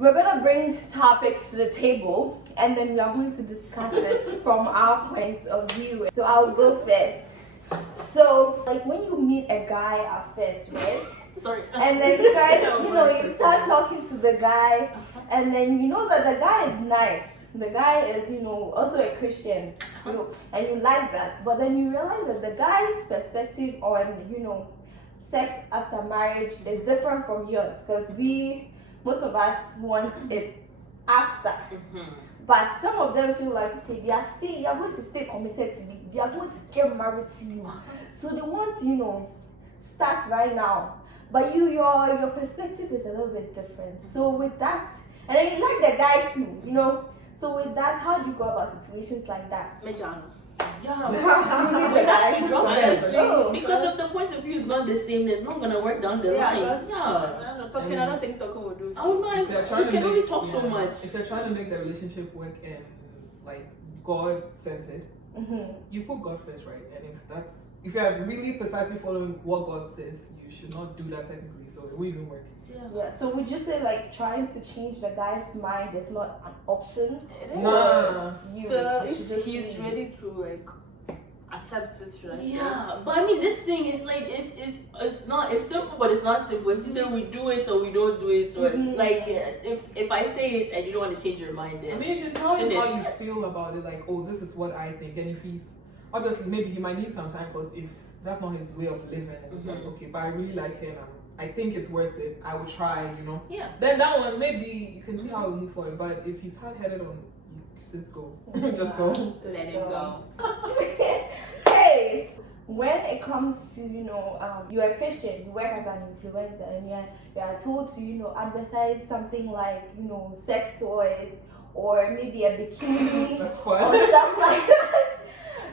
we're gonna bring topics to the table, and then we are going to discuss it from our point of view. So I'll go first. So, like when you meet a guy at first, right? Sorry. And then you guys, you start talking to the guy, and then you know that the guy is nice. The guy is, also a Christian, and you like that. But then you realize that the guy's perspective on, sex after marriage is different from yours, because most of us want it after. But some of them feel like, okay, they are going to stay committed to me. They are going to get married to you. So they want, start right now. But your perspective is a little bit different. So with that, and then you like the guy too, So with that, how do you go about situations like that? Yeah, we have to drop them because if the point of view is not the same, it's not gonna work down the line. I don't think talking will do. Oh no, we can only talk so much. If you're trying to make the relationship work and like God-centered, you put God first, right? And if you're really precisely following what God says, you should not do that technically, so it won't even work. Yeah. So would you say like trying to change the guy's mind is not an option? Nah. So if he's ready to like accept it, right? Yeah, but I mean, this thing is like it's simple, but it's not simple. It's either we do it or we don't do it. So like, if I say it and you don't want to change your mind, then I mean, you can tell him how you feel about it. Like, oh, this is what I think, and if he's obviously maybe he might need some time, because if that's not his way of living, and it's like, okay, but I really like him, and I think it's worth it. I would try, Yeah. Then that one maybe you can see how we move forward. But if he's hard-headed on, just go, just go. Let him go. Hey, when it comes to you're a Christian, you work as an influencer, and you are told to advertise something like sex toys or maybe a bikini That's or fine. stuff like that.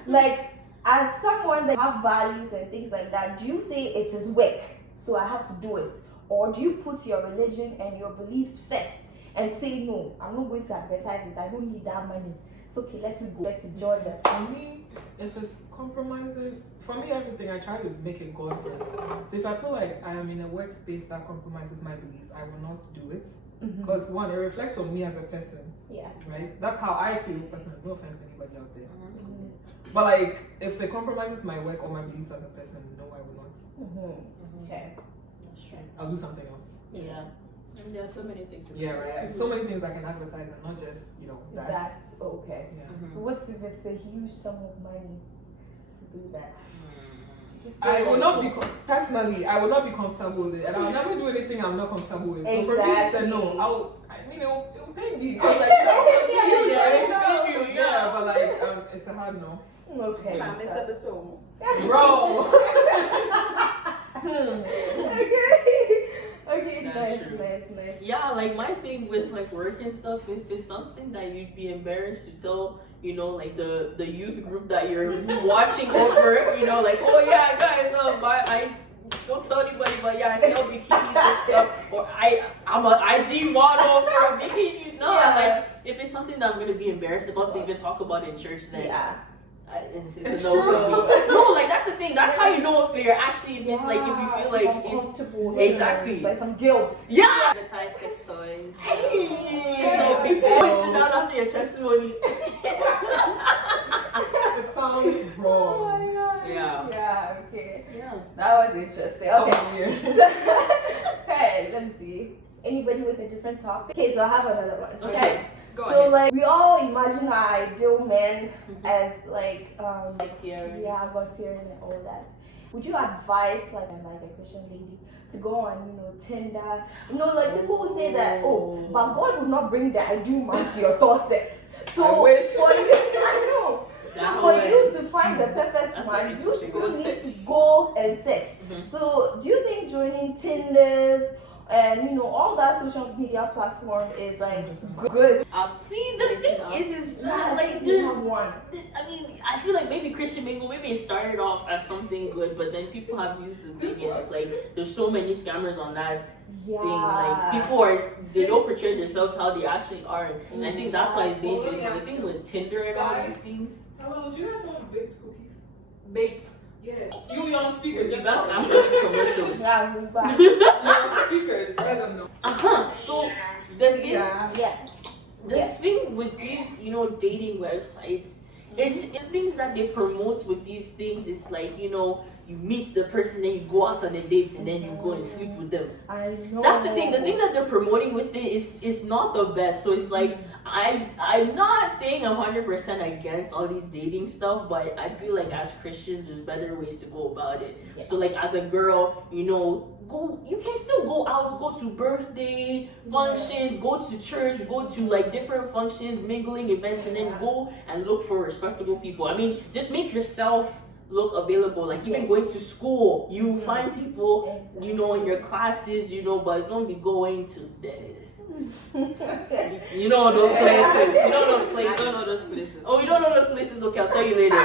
Like, as someone that have values and things like that, do you say it is work, so I have to do it, or do you put your religion and your beliefs first and say, no, I'm not going to advertise it, I don't need that money, it's okay, let's go, let's enjoy that? For me, if it's compromising, for me, everything, I try to make it God first. So if I feel like I am in a workspace that compromises my beliefs, I will not do it. Because one, it reflects on me as a person. Yeah. Right? That's how I feel personally. No offense to anybody out there. But like, if it compromises my work or my beliefs as a person, no, I will not. Okay. That's true. I'll do something else. Yeah. And there are so many things. Yeah, right. So many things I can advertise and not just, That's okay. Yeah. So what's if it's a huge sum of money to do that? I will not be personally. I will not be comfortable with it, and I'll never do anything I'm not comfortable with. So for me, it's a no. It will pain me because like yeah, but like it's a hard no. Okay. Bro. Okay, That's true. nice. Yeah, like my thing with like work and stuff, if it's something that you'd be embarrassed to tell, like the youth group that you're watching over, like, oh yeah, guys, I don't tell anybody, but yeah, I sell bikinis and stuff, or I'm an IG model for bikinis. No, like if it's something that I'm gonna be embarrassed about to even talk about in church, then it's a no for me. No, like that's the thing. That's how you know if you're actually, if it's like, if you feel like it's comfortable, exactly like some guilt. Yeah. Advertise sex toys. Hey, sit down after your testimony. It sounds wrong. Yeah. Okay. Yeah. That was interesting. Okay. Oh, weird. Okay. Let me see. Anybody with a different topic? Okay, so I have another one. Okay. So like we all imagine our ideal men as like Fearing. God-fearing and all that. Would you advise like a Christian lady to go on Tinder? Like people will say that but God will not bring the ideal man to your doorstep. So I wish. for you, I know. So for you to find the perfect man, you still need to go and search. So do you think joining Tinder's and all that social media platform is like good? See, the thing is that like there's one. I mean, I feel like maybe Christian Mingle, maybe it started off as something good, but then people have used the thing, and it's like there's so many scammers on that thing. Like people they don't portray themselves how they actually are, and I think that's why it's dangerous. And the thing with Tinder and all these things. Hello, do you guys want baked cookies? Baked. Yeah. You on speaker, just Back after these commercials. Yeah, move back. You're on speaker, let them know. So The thing, Yeah. the thing with these, dating websites, it's the things that they promote with these things is like, you meet the person, then you go out on a date, and then you go and sleep with them. I know. That's the thing. The thing that they're promoting with it is not the best. So it's like I'm not saying 100% against all these dating stuff, but I feel like as Christians, there's better ways to go about it. Yeah. So like as a girl, you can still go out, go to birthday functions, go to church, go to like different functions, mingling events, and then go and look for respectable people. I mean, just make yourself look available. Like even Yes. going to school, you find people, Exactly. in your classes, but don't be going to the you know those places. You know those I places. don't know those places. Oh, you don't know those places? Okay, I'll tell you later.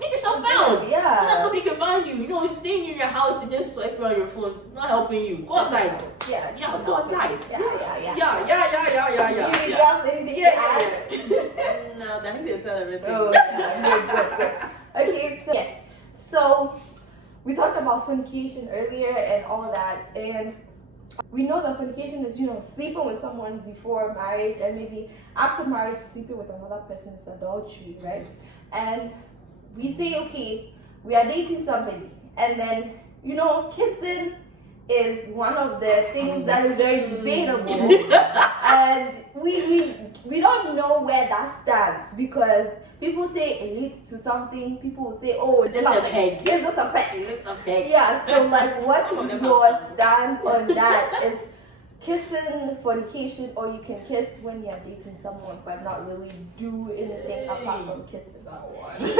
Make yourself found. Yeah. So that somebody can find you. Staying in your house and just swiping on your phone, it's not helping you. Go outside. Yeah. Yeah, go outside. Yeah. Yeah. You got anything to add? No, I think they said everything. Oh, yeah. Good. Okay, so yes. So we talked about fornication earlier and all that, and we know that fornication is, sleeping with someone before marriage, and maybe after marriage, sleeping with another person is adultery, right? And we say, okay, we are dating somebody, and then, kissing is one of the things that is very debatable, and we don't know where that stands, because people say it leads to something. People will say, oh, it's Just something. a peg. It's just a peg. It's just a peg. Yeah, so like what's your stand on that? Is kissing fornication, or you can kiss when you're dating someone but not really do anything apart from kissing? Go ahead.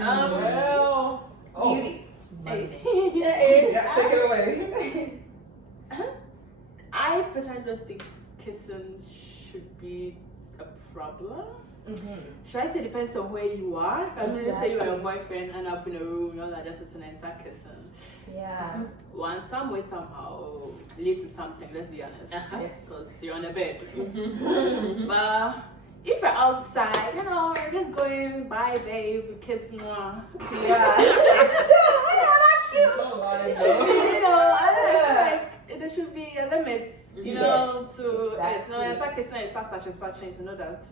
Well, Beauty. Yeah, take it away. I personally don't think kissing should be a problem. Should I say depends on where you are? I mean, let's say you are your boyfriend and up in a room, you all are just sitting and start kissing. Yeah. Some way, somehow lead to something, let's be honest. Uh-huh. Because you're on a bed. But if you're outside, you're just going, bye babe, kiss more. Yeah. No lie, though. I feel like there should be a limit, to Exactly. it. It's like kissing and start touching to know that.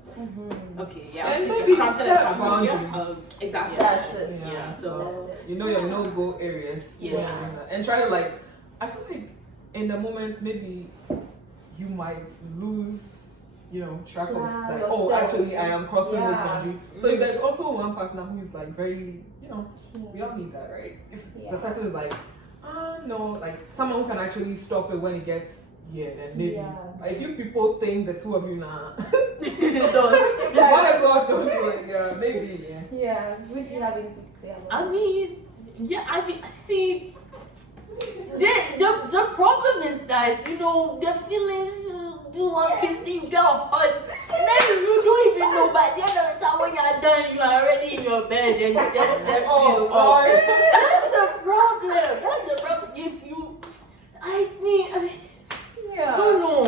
Okay, So yeah. maybe something set that's happening in your boundaries. house. Exactly. That's it. Yeah, so That's it. Your no-go areas. Yes. And try to I feel like in the moment maybe you might lose, track of Yeah, like, yourself. actually I am crossing this Yeah. boundary. So if there's also one partner who is like very, we all need that, right? If the person is like, no, like someone who can actually stop it when it gets then maybe. Yeah. But if you people think the two of you don't, might as well don't do it. Yeah, maybe. Yeah. Yeah. Would you have anything to say about I it? mean, see, the problem is that, the feelings, you want kissing, you get hot. Then you don't even know, by the end of the time when you're done, you're already in your bed and you just step this off. Lord. That's the problem. If you, Yeah. I don't know.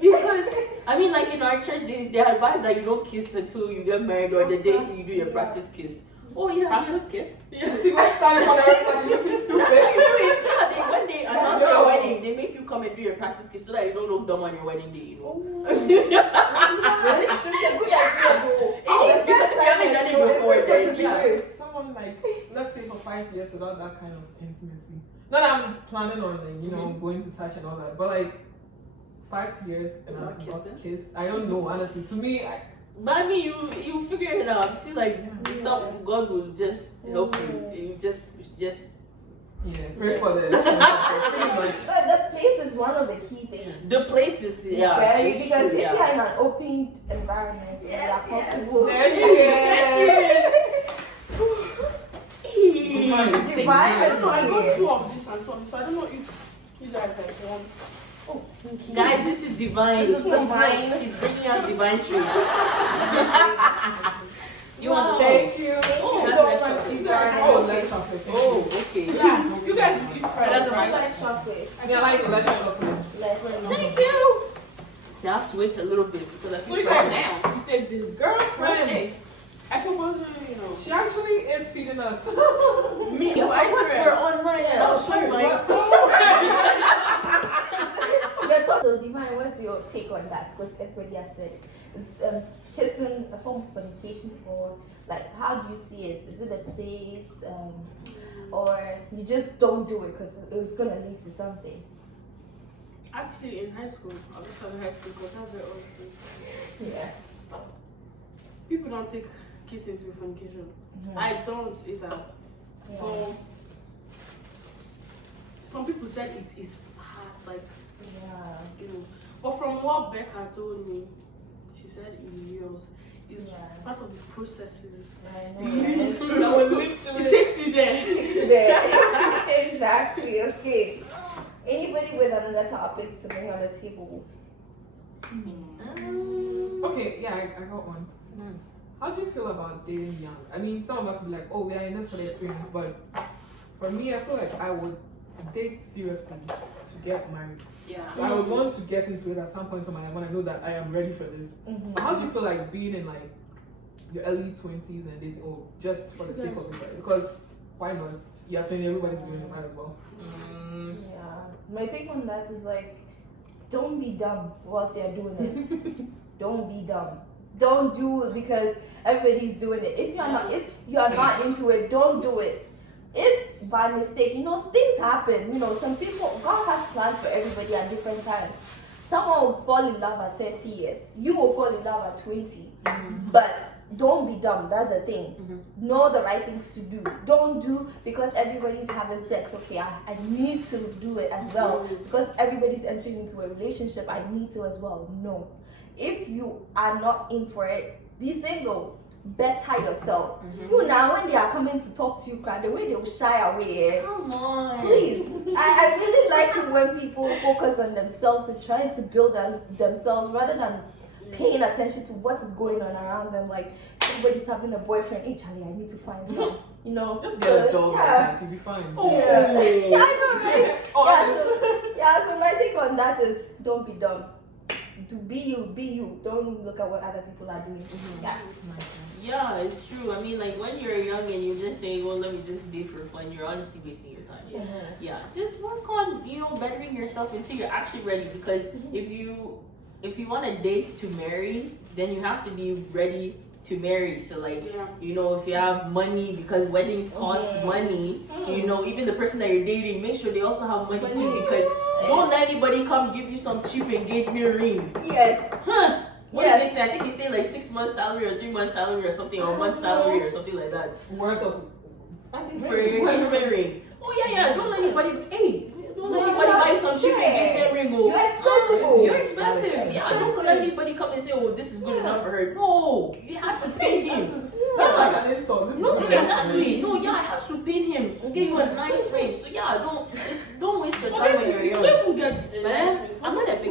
Because, like in our church, they advise that you don't kiss until you get married or the day you do your practice kiss. Oh, yeah. Practice kiss? Yeah. She was time for everybody looking That's stupid. how you do it. Yeah, when they announce your wedding, they make you come and do your practice kiss so that you don't look dumb on your wedding day, Really? It's a good idea, though. It is, because if you haven't done it before, then yeah. Someone let's say for 5 years without that kind of intimacy. Not that I'm planning on going to touch and all that, but 5 years and Without I've not kissing? kissed. I don't know, honestly. To me, But you figure it out. I feel like God will just help you. You just pray for the pretty much. But the place is one of the key things. the places, Very, it's because true, if you are in an open environment, you are comfortable. There she is. Divine is I got here. 2 of this and 2 of this, so I don't know if you guys want. Guys, this is divine. This is divine. She's bringing us divine treats. You want to Thank you. Thank you that's so next much, topic. you guys. Oh, let's chocolate. Oh, okay. Yeah, you guys will eat fried. Doesn't I matter. like chocolate. I like less chocolate. Let's Thank you. You have to wait a little bit because I So feel you guys now, you take this. Girlfriend. Hey, I propose, She actually is feeding us. Me, Your I friends swear. were online. Yeah, Oh, sure, sure. like. They're talking So, Divine, what's your take on that? Because everybody has said it. Is kissing a form of fornication, or like, how do you see it? Is it a place, or you just don't do it because it's gonna lead to something? Actually, in high school, I was in high school because that's where all the things. Yeah. People don't take kissing to be fornication. Mhm. I don't either. Yeah. So some people said it is hard, like Yeah. you know. But from what Becca told me, she said it's Yeah. part of the processes. I know. It takes you there. There. Exactly. Okay. Anybody with another topic to bring on the table? Okay, yeah, I got one. How do you feel about dating young? I mean, some of us will be like, oh, we are in it for the experience, but for me, I feel like I would date seriously to get married. Yeah. So I would want to get into it at some point in my life when I know that I am ready for this. Mm-hmm. How do you feel like being in like your early 20s and dating, oh, just for the sake of it? Because why not? Yeah, so everybody's doing it, might as well. Yeah. My take on that is like, don't be dumb whilst you're doing it. Don't be dumb. Don't do it because everybody's doing it. If you're not into it, don't do it. If by mistake, things happen. Some people, God has plans for everybody at different times. Someone will fall in love at 30 years. You will fall in love at 20. Mm-hmm. But don't be dumb. That's the thing. Mm-hmm. Know the right things to do. Don't do because everybody's having sex. Okay, I need to do it as well. Because everybody's entering into a relationship. I need to as well. No. If you are not in for it, be single. Better yourself. You now when they are coming to talk to you, the way they will shy away. Come on. Please. I really like it when people focus on themselves and trying to build themselves rather than paying attention to what is going on around them. Like everybody's having a boyfriend. Hey Charlie, I need to find some. Just get a dog like that, you'll be fine. Oh. Yeah. Yeah, I know, right? So my take on that is don't be dumb. To be you. Don't look at what other people are doing. Yeah, it's true. I mean, like when you're young and you're just saying, well, let me just date for fun, you're honestly wasting your time. Yeah, just work on, bettering yourself until you're actually ready. Because if you want to date to marry, then you have to be ready to marry. So like, if you have money, because weddings cost money, even the person that you're dating, make sure they also have money too, because don't let anybody come give you some cheap engagement ring. Yes. What did they say? I think they say like 6 months salary or 3 months salary or something, or a month's salary or something like that. Worth of for your engagement ring. Oh yeah. Don't let anybody buy some cheap engagement ring. You're expensive. Yeah, don't let anybody come and say, oh, this is good enough for her. No, you have to pay him. Exactly. No, it has to pay him to give you a nice ring. So don't waste your time when you're young. Man, I'm not that big.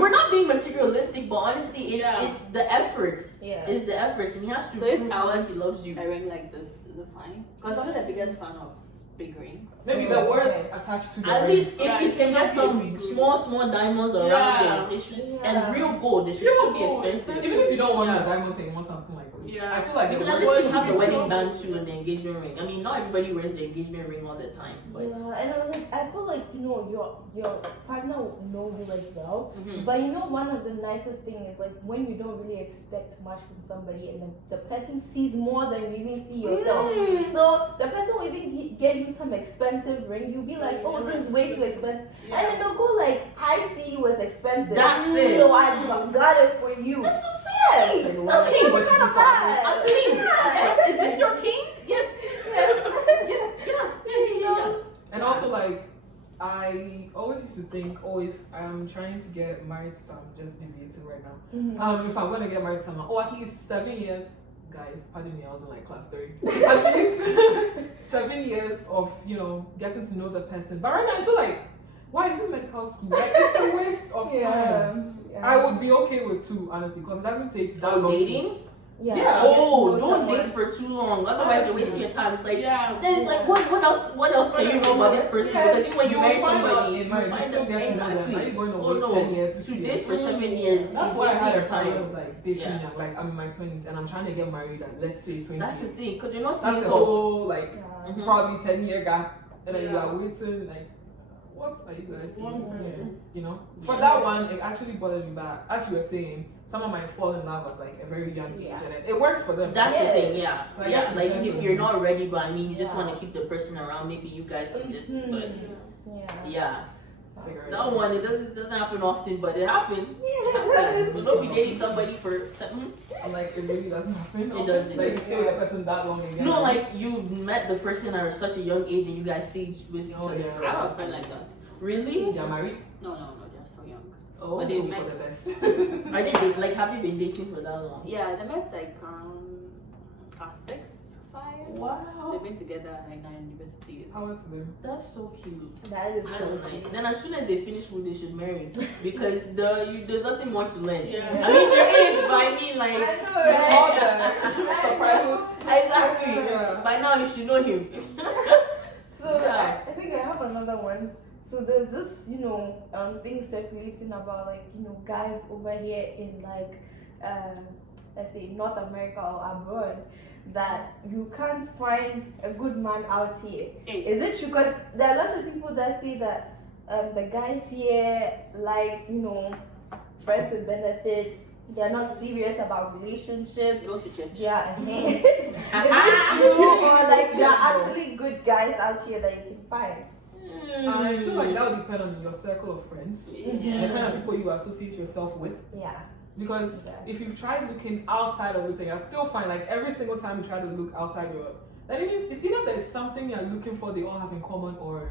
We're not being materialistic, but honestly, it's the efforts. Yeah. It's the efforts, and he has to. So if I want he loves you, a ring like this, is it fine? Because I'm not the biggest fan of big rings. Maybe the word attached to the at ring. least if you can get some small diamonds around it should, and real gold, they should still be expensive. Even if you don't want the diamonds and you want something like this. Yeah. I feel like because at least you have the wedding band too and the engagement ring. I mean, not everybody wears the engagement ring all the time, but and I feel like your partner will know you as well. But one of the nicest things is like when you don't really expect much from somebody and the person sees more than you even see yourself. So the person will even get you some expensive ring. You'll be like, oh, this is way too expensive, and then they'll go like, I see you as expensive. That's it. So I got it for you. This is so sad. Okay, what kind of vibe? Yes. Is this your king? Yes. Yeah. And also, like, I always used to think, oh, if I'm trying to get married to someone, just deviating right now. If I'm gonna get married to someone, at least 7 years. Guys, pardon me, I was in like class 3. At least 7 years of getting to know the person. But right now, I feel like, why is it medical school? Like, it's a waste of time. I would be okay with 2, honestly, because it doesn't take that long. Dating? Yeah. Oh, don't date for too long. Otherwise, you're wasting your time. It's like, then it's like, what else can you know about this person? Because even when you marry somebody, you find out exactly. Oh no, 10 years, 2 dates for 7 years. That's you're why I wasting had your a time. time of like dating young. Like I'm in my 20s and I'm trying to get married at, let's say, 20. That's the thing, because you're not That's seeing a whole probably 10-year gap, and then you are waiting like. what are you guys One doing? person. You know, for that one, it actually bothered me. But as you were saying, someone might fall in love at like a very young age, and it works for them. That's the Yeah. thing, yeah. So I Yeah, guess it like depends if on you're you. not ready, but I mean, you just Yeah. want to keep the person around. Maybe you guys can just, but Yeah. Figure it that out. one, it doesn't happen often, but it happens. Yeah, It happens. Don't be dating somebody for something. I'm like, it really doesn't happen. It doesn't. Like, you stay with a person that long again. No, like you met the person at such a young age and you guys stayed with each Oh, other. yeah. for I a have long a friend time. like that. Really? They're married. No, they're so young. Oh, But they So met. for the best. are they like have they been dating for that long? Yeah, they met like around 6, 5. Wow, They've been together in our university. How about them? that's so cute. That is so That's nice. nice. Then as soon as they finish school, they should marry because there's nothing more to learn. Yeah. I mean there is, but I mean like I know, All right? the surprises. exactly. Yeah. By now you should know him. So Yeah. I think I have another one. So there's this, thing circulating about like, guys over here in like, let's say North America or abroad, that you can't find a good man out here. Hey. Is it true? Because there are lots of people that say that the guys here like, friends with benefits. They're not serious about relationships. Go to church. Yeah, is it true or like there are actually good guys out here that you can find? I feel like that would depend on your circle of friends, Yeah. the kind of people you associate yourself with. Yeah. Because Exactly. if you've tried looking outside of it and you're still fine, like every single time you try to look outside your, then it means it's either there's something you're looking for they all have in common, or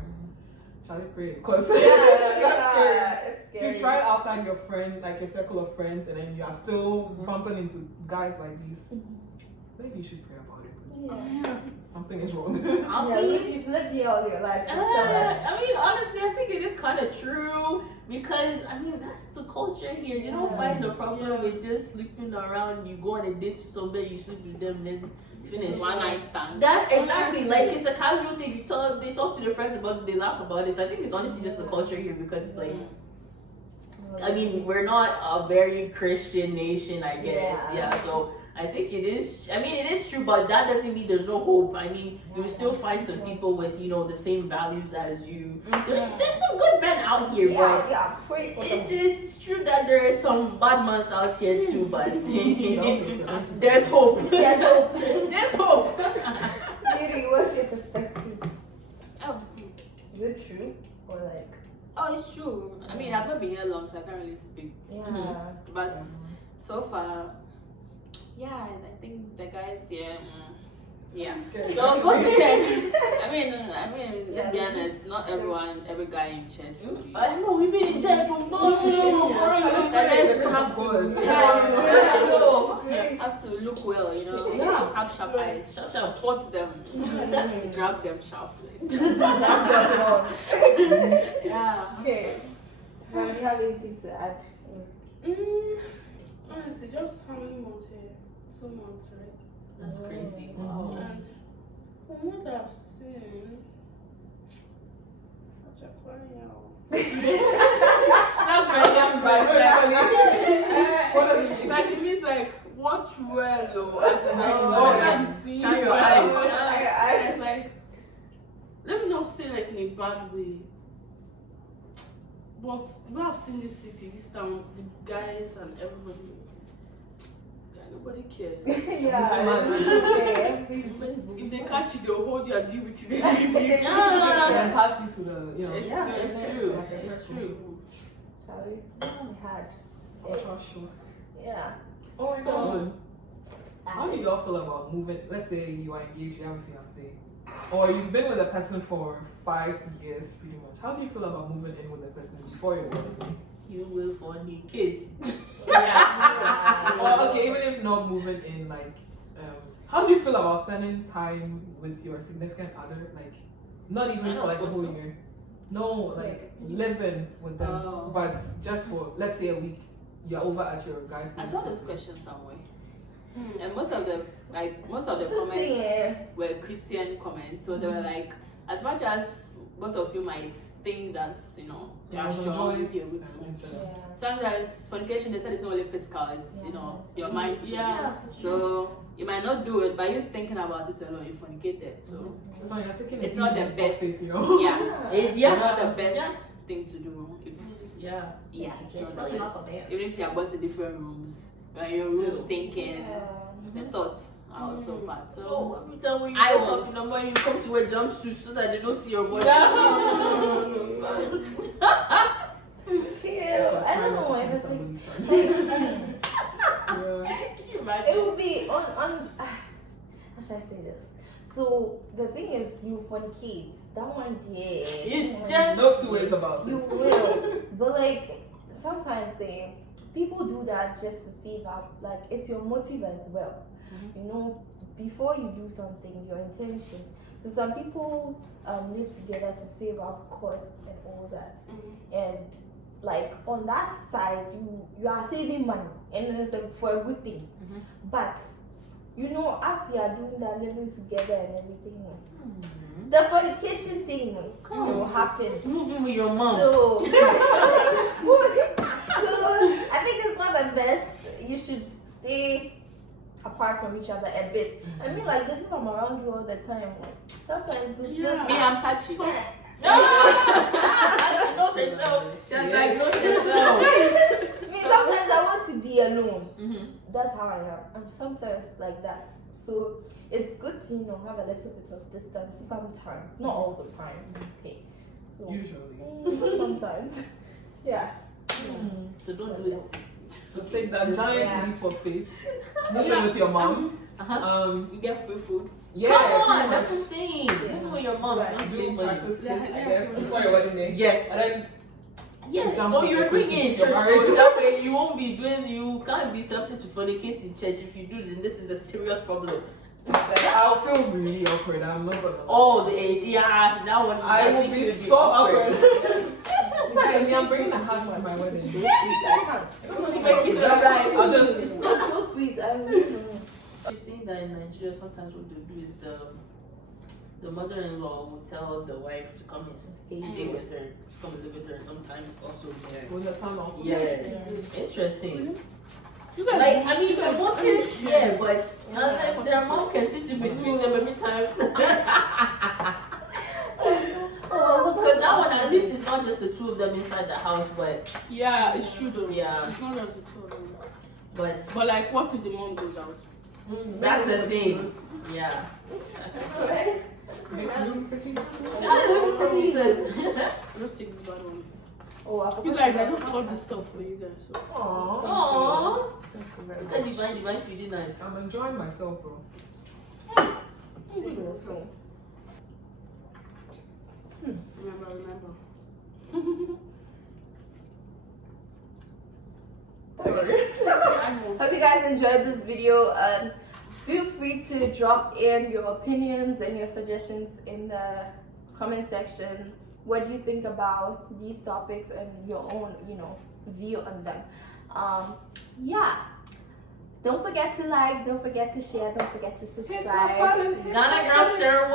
shall I pray? Because that's scary. It's If scary. you try outside your friend, like your circle of friends, and then you are still bumping into guys like these, maybe you should pray about it. 'Cause Yeah. something is wrong. Yeah, you've lived here all your life, so tell us. I mean, honestly, I think it is kind of true because I mean that's the culture here. You don't find the problem with just sleeping around. You go on a date with somebody, you sleep with them, then finish. One night stand. That exactly, like it's a casual thing. They talk to their friends about it, they laugh about it. So I think it's honestly just the culture here because it's like, I mean, we're not a very Christian nation, I guess. Yeah. Yeah, so I think it is. I mean, it is true, but that doesn't mean there's no hope. I mean, you will still find some people with the same values as you. There's some good men out here, but Pray for them. it's true that there is some bad ones out here too. But There's there's hope. Yes, hope. There's hope. Beauty, what's your perspective? Oh. Is it true? Or like, Oh, it's true. I mean, I've not been here long, so I can't really speak. yeah. But so far, yeah, I think the guys here, yeah. scary. So go to church. I mean, Yeah, let's be honest. Not every guy in church. Will be. I know we've been in church for months. Let's have good. have to look well, Yeah. have sharp eyes, spot them, grab them sharply. Yeah. Okay. Do you have anything to add? Honestly, just how many months here? 2 months, right? That's crazy. Wow. And from what I've seen, That's my young What does it mean? like it means like watch well, as in like Oh, what yeah. I'm seeing. Shine your well. eyes. It's like, let me not say like in a bad way, but we have seen this city, this town, the guys and everybody. Nobody cares. If they catch you, they'll hold you and deal with you. Then pass you to the, It's true. It's true. Shall we? We had. ultra sure. Yeah. Oh my So- god. How do y'all feel about moving? Let's say you are engaged, you have a fiance, or you've been with a person for 5 years, pretty much. How do you feel about moving in with a person before your wedding? You will fornicate. Or okay, even if not moving in, like, how do you feel about spending time with your significant other? Like, not even You're for not like a whole supposed to. year. No, like living with them, Oh. but just for let's say a week. You're over at your guys' I place saw or this something. question somewhere, and most of the The thing comments is, were Christian comments. So they were like, as much as both of you might think that you know you are There's strong. enjoys You're good. instead of- Yeah. Sometimes fornication, they said it's not only physical, it's you know your mind too. Yeah. So you might not do it, but you thinking about it alone, you fornicated. So That's why you're taking It's it not easy the and best. profit, you know. yeah, it's not the best Yeah. thing to do. It's Yeah. yeah, It's it's not really the not best. the best. Even if you are both in different rooms, when you're thinking, Yeah. the thoughts are also bad. So So every time when you I wake up was- in the morning, you come to wear jumpsuit so that they don't see your body. Yeah, I don't know if it's like, Yeah. it would be on how should I say this? So the thing is, you fornicate. That one, yeah. It's that one, just- No two ways about you it. will, but like sometimes people do that just to save up. Like it's your motive as well. You know, before you do something, your intention. So some people live together to save up costs and all that, and like on that side, you are saving money, and then it's like for a good thing. But you know, as you are doing that, living together and everything, the fornication thing will happen. Just moving with your mom. So, so I think it's not the best. You should stay apart from each other a bit. I mean, like this, if I'm around you all the time, sometimes it's just me, I'm touchy. She knows herself. She has diagnosed herself. I mean, sometimes I want to be alone. That's how I am, and sometimes like that. So it's good to have a little bit of distance sometimes, not all the time. Okay, so Usually. sometimes, yeah. So don't do it. So take that giant Yeah. leap of faith. Move in with your mom. You get free food. Yeah. Come on, pretty that's what I'm much. saying. Moving with your mom. Right. Not Do save money. practice Yeah, kiss, I yeah. guess, before your wedding day. Yes. And then Yeah, Jump so off you're the doing cliff it in into your church, marriage. so that way you won't be doing, you can't be tempted to fornicate in church. If you do, then this is a serious problem. like, I'll feel really awkward. I'm not gonna. Oh, yeah, that one. I will think be you'll so awkward. awkward. I mean, I'm bringing a hat to my wedding. I Make me so right. I'll just. can't. It's so sweet. I really don't know. You've seen that in Nigeria, sometimes what they do is the mother-in-law will tell the wife to come and stay with her, to come and live with her. Sometimes also, Will that sound awesome? interesting. You guys, Like, I mean, the motive, yeah, but unless their mom can sit in between them every time. Because that one, at least, it's not just the two of them inside the house, but Yeah, it's true though. yeah, It's not just the two of them. but But like, what if the mom goes out? that's the thing. Yeah. Right? For Jesus. I just take this bad one. Oh, I forgot. You guys, I just got this stuff for you guys. So. Aww. Aww. Thank you very That much. divine feeling nice. I'm enjoying myself, bro. Beautiful. Remember. Sorry. Hope you guys enjoyed this video. Feel free to drop in your opinions and your suggestions in the comment section. What do you think about these topics and your own, view on them? Yeah. Don't forget to like, don't forget to share, don't forget to subscribe. Ghana Girl Sir